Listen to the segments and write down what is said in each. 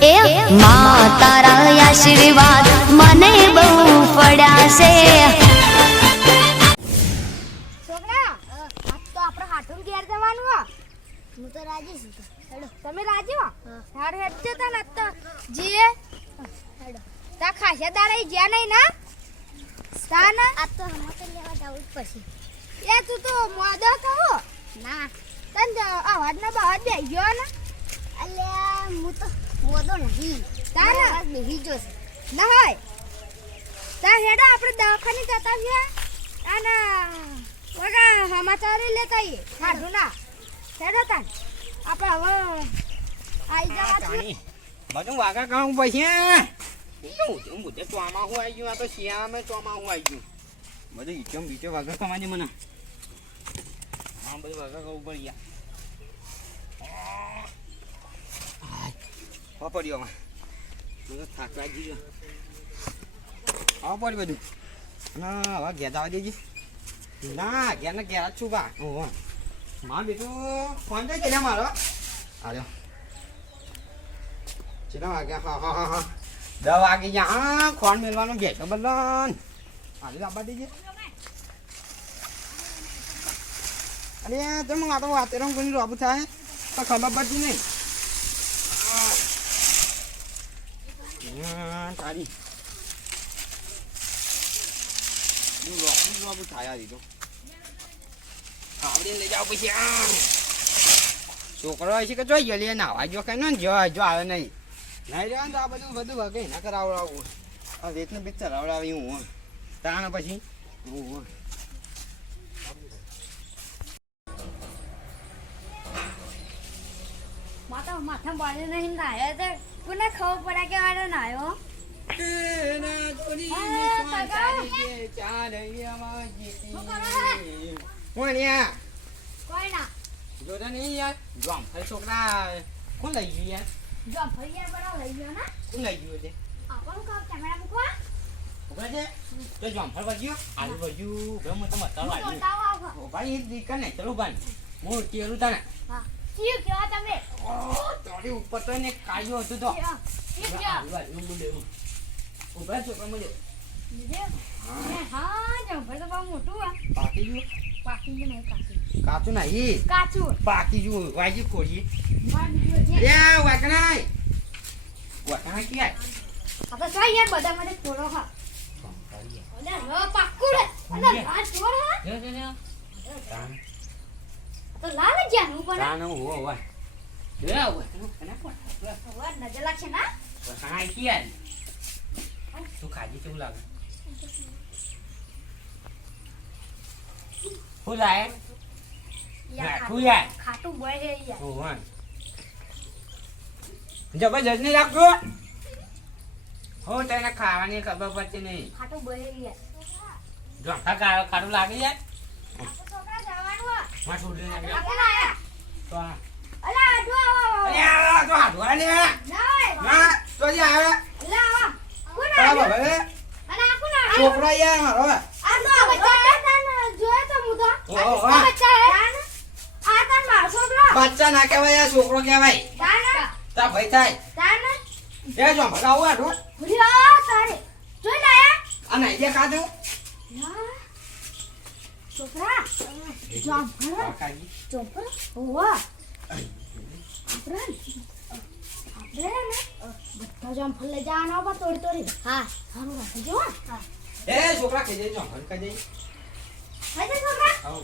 એ માં તારા આશીર્વાદ મને બહુ પડ્યા છે. છોકરા આજ તો આપણે ઘેર જવાનું હો. હું તો રાજી છું. હેડો. તમે રાજી હો? હા. હાર હેડ જતા ને આજ તો. જીએ. હેડો. તા ખાસા દાડા જ્યાં નહીં ના? તા ના આજ તો સમાચાર લેવા જવું જ પડશે. એ તું તો મોદો કહો ના. તને અવાજ ના બહાર બે ગયો ને? અલ્યા હું તો મોદો નહીં. તારા? બેહી જોશે ના હોય. તા હેડો આપણે દવાખાને જતા છીએ અને વગા સમાચાર લેતા આવીએ. હાડું ના હેડો તાન. આપણે હવે જવા છીએ. બધું વાગા કામ પછી હું? હું બધે ચોમાહું આવી ગયું આ તો શિયાળામાં ચોમાસું આવી ગયું. બધું ઈચમ બીચો વાગા કમાજે મને. હા બધું વાગા કહું પડી ગયા. મને થાક લાગી ગયો હા પડ્યું બધું. ના, હવે આવવા દેજે. ના, ઘેર ને ઘેર છું બા. માર બેટું ફોન તો કે મારો. આવ્યો કેટલા વાગ્યા હા હા હા હા. દસ વાગી ગયા. ખોન મેળવાનું તો બદલન આજે લાવવા દેજે. અરે તમે આ તો વાતે રંગ કોઈ રોબું થાય. તો ખબર પડતી નહીં. હા, તારી રોબું રોબું થાય આ દીધું આવડીને લઈ જાવ પછી છોકરો છે કે જોઈ ગયો લે નાવા જો કઈ ન જો જો આવે નહીં નહીં જવાનું તો આ બધું બધું વગે ના કરાવડાવું આ રેતનું બીજ ચલાવડાવી હું તાણ પછી હું માતા માથા બાજુ નહીં નાયા તે. કોને ખબર પડે કે આડે નાયો? છે છે? ગમે તમે? ને ચોરી ઉપર તો એને કાઢ્યો હતો તો. ઊભા છો કમ જો. ભાઈ તો મોટું આ. પાકી ગયું? પાકી ગયું નહીં કાચું કાચું નહીં? કાચું. પાકી ગયું વાજી છે. એ વાકણાય વાકણા ક્યાં આપણે સાઈ યાર બધા મને ખોડો હા. ઓલે રો પાક્કું રે અને ચોર હા. તો લાલ જાનું પણ તાનો હો વા જબરજસ્ત નહીં રાખજો હો તને ખાવાની ખબર પડતી નહીં ખાટું યાર. જો ખાડું ખાડું લાગે યાર. માં છોડી આપણે આયા તો આ અલા આડો આવો અરે આ તો હાડવા ને ના ના તો જે આવે અલા આવો કોણ બરાબર આવ્યું? હવે અને આ કોણ આવ્યું? છોકરા યાર મારો આ તો બચ્ચા જોયો તો હું તો. ઓહો, આ. બચ્ચા હે? આ તાન મારો છોકરો? બચ્ચા ના કહેવાય યાર છોકરો કહેવાય. તાન તા ભાઈ થાય. તાન એ જો ભગાવું હાડું ભૂલ્યો તારે. જોઈ લાયા આ નહીં જે ખાધું યા. છોકરા જામફળ ખાજી જામફળ હોવા. આપણે આપણે બધા જામફળ લઈ જવાના બા તોડી તોડી. હા સારું રાખજો હા. એ છોકરા ખાઈ જાય જો કહી દે હજે છોકરા? આવો.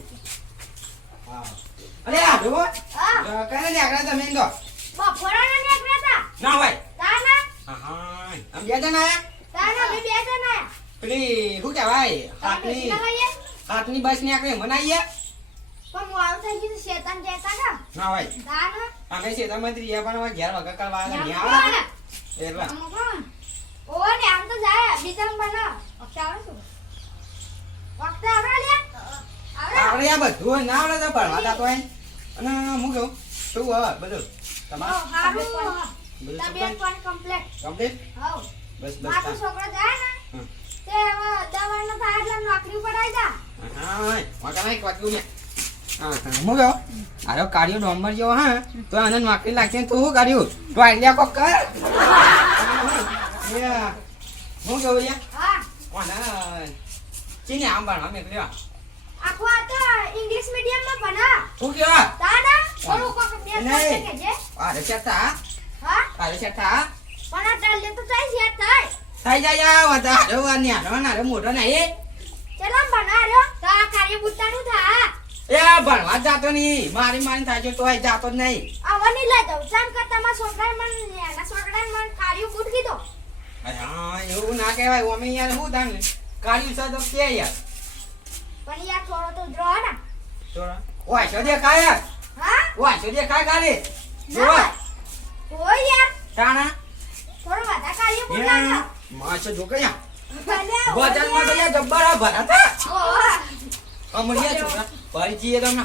હા. આ જો હા. કરે ને આગળ તમે ઇંદો બપોરાના આગળ તા? ના ભાઈ તાના? હા હા આમ બે જણ આયા? તાના બે બે જણ આયા? પેલી શું કહેવાય? હાથની હાથની બસ ને આપણે મનાઈએ. પણ હું મોડું થઈ ગયું શેતાન જતા ના ના ભાઈ તાના? અમે શેતાન મંત્રી એ પણ ઘેર વગર કરવા આવ્યા ને આવે? એટલે. ઓ ને આમ તો જાય બીજા બના વખતે આવે શું વખતે આવે લ્યા આવે આપણે આ બધું ના આવડે તો ભણવા જતો હોય. અને હું કહું શું હવે બધું? ઓ, તમારું હારું બધું તબિયત પણ કમ્પ્લીટ કમ્પ્લીટ હવ. બસ બસ મારો છોકરો જાય ને હમ. તે હવે દવાનો થાય એટલે નોકરી ઉપર હા હા મકા નહીં વાગ્યું ને હા હા હું ગયો આરો કાઢ્યો ડોમ્બર જેવો હા તો આને નોકરી લાગશે તું શું કર્યું? તો આઈડિયા કોક કર. હું કહું રે કોને ચીને આમ ભણવા મેકલ્યો આખો આ તો ઇંગ્લિશ મીડિયમમાં ભણા હું ગયો તાના થોડું કોક. વર્ષ કે છે અરે શેઠા હા અરે શેઠા પણ આ ટાલે તો ચાઈ છે થાય થઈ જાય યા વતા હારો વા ન્યાનો નારો મોટો નહીં ચલો ભણા રહ્યો તો આ કાર્ય બુટ્ટાનું થા એ ભણવા જ જાતો નહીં મારી મારી થાય છે તોય જાતો જ નહીં આવવાની લઈ જાઉં ચામ કરતા માં છોકરાએ મને છોકરાએ મન કાર્ય બુટ કીધો હા એવું ના કહેવાય. અમે યાર શું થાય કાઢ્યું છે તો કે યાર. પણ યાર થોડો તો ને. હા? ખાલી. ના જોવા. હોય યાર. તાણા? થોડો વધારે કાર્ય બુટ લાગો જો કયા ભલે બજારમાં તો યાર. જબ્બર ભરાતા. અમરિયા છોકરા ભરી જઈએ તો અમને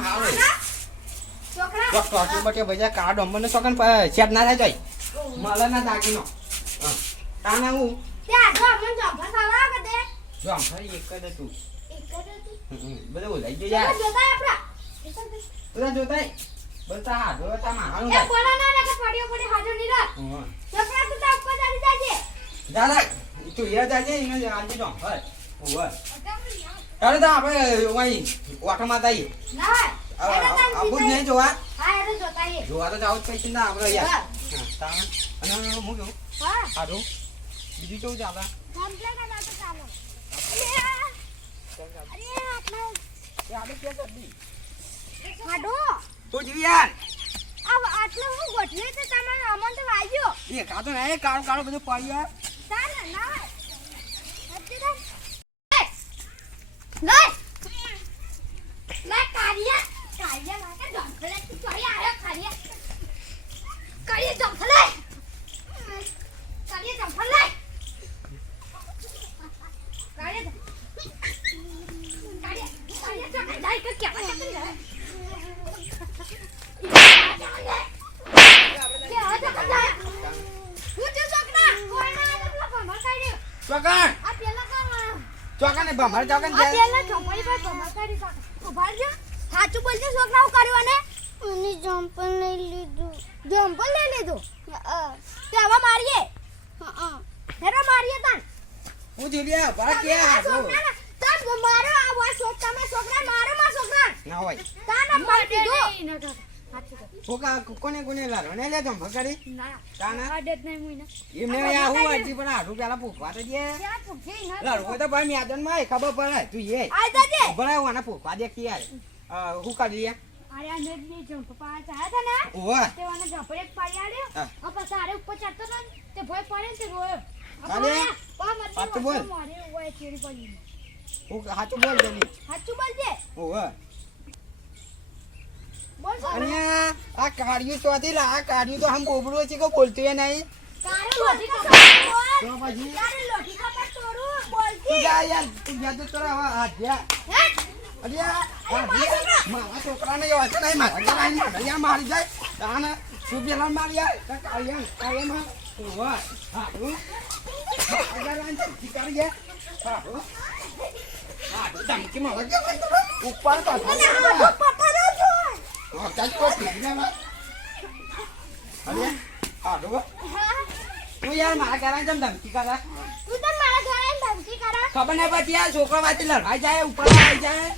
છોકરા. બટે ભજા અમને ને થાય જોઈ મળે ના દાગીનો. હા. તાણા હું? ત્યાં જો મન જંપર ખાવા કે દે જો આમ ફરી એક જ હતું. એક જ હતી. હમ, બધું લઈ ગયો યાર. જોતા આપડા બધા જોતાય? બધા હાથો હતા મારવાનું એ થાય. બોલા ના ને કે પડ્યો પડ્યો હાજો ની રાત હા. તું તાપ પર ચડી જાજે. દાદા તું એ જાજે એને આજે જો હર ઓવર તારે તો આપણે વહી ઓટોમાં જઈએ ના આબુ જ નહીં જોવા? હા એ તો જોતા જોવા તો જાવ જ પૈસા ના આપણે યાર. હા. હા, તાણ. અને હું કેવું હા. બીજું કેવું ચાલે. તો જીવી યાર આટલો હું ગોઠવી તો તમારે અમન તો વાગ્યો. એ કાતો ને એ કાળું કાળું બધું પડ્યું યાર ચાલે ના હજી લઈ લે કારિયા કારિયા માટે જંફલે તું ચોરી આવ્યો કારિયા કારિયા જંફલે કારિયા જંફલે કારિયા કારિયા કારિયા તો જાય કે કેવા કે કરી જાય કેવા તો કરી જાય હું જો છોકરા કોઈ ના આવે તો ભમર કાઢ્યો ચોકણ આ પેલા કામ ચોકણ ને ભમર ચોકણ આ પેલા ચોપડી પર ભમર કરી શકે ઊભા રહેજો સાચું બોલજો છોકરા હું કર્યું અને મને જમ્પલ લઈ લીધું. જમ્પલ લઈ લીધું? હા તે હવે મારીએ. હા હેરો મારીએ તાન હું જીલ્યા ભરા કે હાથો તાન મારો આ વાય છોક તમે છોકરા મારો માં છોકરા. ના હોય. તાન મારી દીધું. છોકરા કોને કોને લારો ને લે જમ ભગાડી. ના તાણા આડત નહીં મુઈના. એમને આ હું અરજી પણ હારું પેલા ભૂખવા તો દે. ત્યાં કોઈ તો ભાઈ મેદાનમાં ખબર પડે. તું એ. ભરાય વાના ભૂખવા દે કે યાર. હું કાઢી લે. અરે આ નેટની જમ્પ પાસ આયા હતા ને? ઓવા. તે વાને ઝપડે પાડી આલ્યો હા. પછી આરે ઉપર ચડતો ને તે ભય પડે તે રોયો. કાલે? સાચું બોલ. મારે ઓય ચીડી પડી હું સાચું બોલ ઓવા બોલ અને આ કાઢ્યું ચોથી આ કાઢ્યું તો આમ બોબડું છે કે બોલતું એ નહીં. તો પછી. તું જા યાર તું જા તો તોરા હવે હાથ જ્યાં હેટ. અરે આ હાથ મારા છોકરાને એવા છે નહીં મારા અહીંયા મારી જાય. તાને તું પેલા મારી યાર તો કાળિયા કાળિયામાં ઓવા હારું. અગર ધમકી કરી ગયા હારું. હારું ધમકી માં ઉપર તો. હા ચાલ તો પીને અરે હારું હા? તું યાર મારા ઘરે જેમ ધમકી કરે તું તો મારા ઘરે ધમકી કરે. ખબર નહીં પછી આ છોકરો વાંચી લડાઈ જાય ઉપર આવી જાય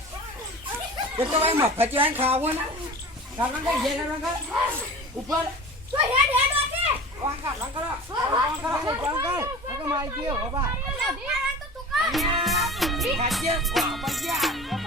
એ તો ભાઈ મફતી આવીને ખાવું ને કારણ કે ઘેર રંગ ઉપર તું હેડ હેડ વાગે. વાંકા વાંકા કર અગર મારી ગયો બાબા તો તું કર. ખાજે ગયા